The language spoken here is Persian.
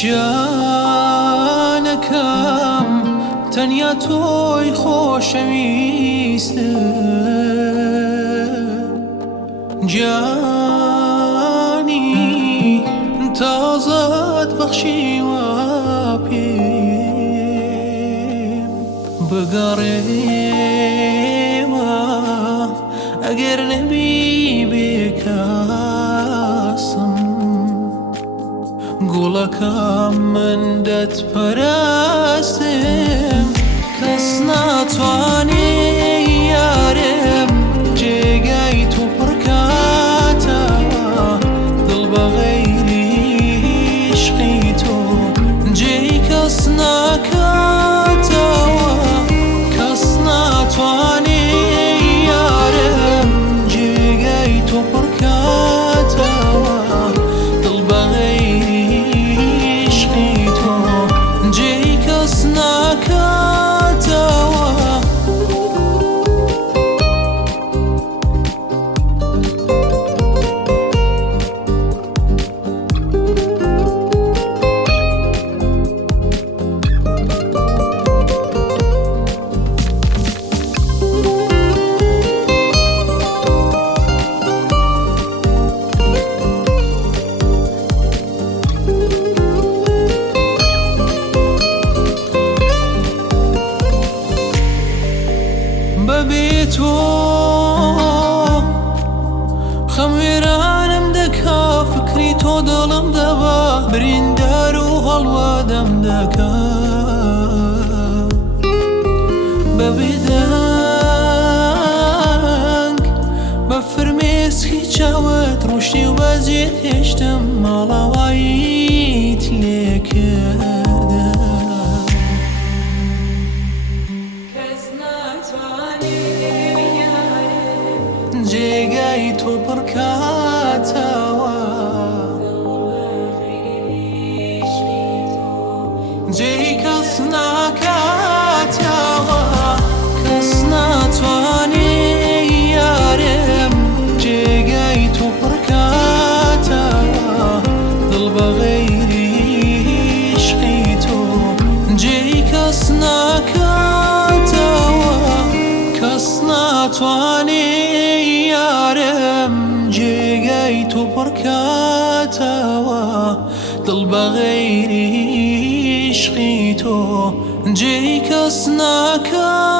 جانەکەم تەنیا تۆی خۆشەویستە جانی تازەت بەخشیوە پێم بگەڕێوە ئەگەر نەبی بێکاسم گوڵەکەم من دەتپەرستم کەس ناتوانێ یارم جێگای تۆ پڕکاتەوە دڵ بە غەیری عشقی تۆ جێی کەس ناکاتەوە کەس ناتوانێ یارم جێگای تۆ پڕکاتەوە دڵ بە غەیری عشقی تۆ جێی کەس ناکاتەوە بەبێ تۆ خەموێرانم دەکا فکری تۆ دڵم دەبا بریندار و هەڵوادەم دەکا بەبێ دەنگ بە فرمێسکی چاوت ڕۆشتی و بەجێت هێشتم ماڵاواییت لێ کردم جێگای تۆ پڕکاتەوە جێی کەس ناکاتەوە کەس ناتوانێ یارم جێگای تۆ پڕکاتەوە دڵ بە غەیری عشقی تۆ جێی کەس ناکاتەوە کەس ناتوانێ یارم جێگای تۆ پڕکاتەوە دڵ بە غەیری عشقی تۆ جێی کەس ناکاتەوە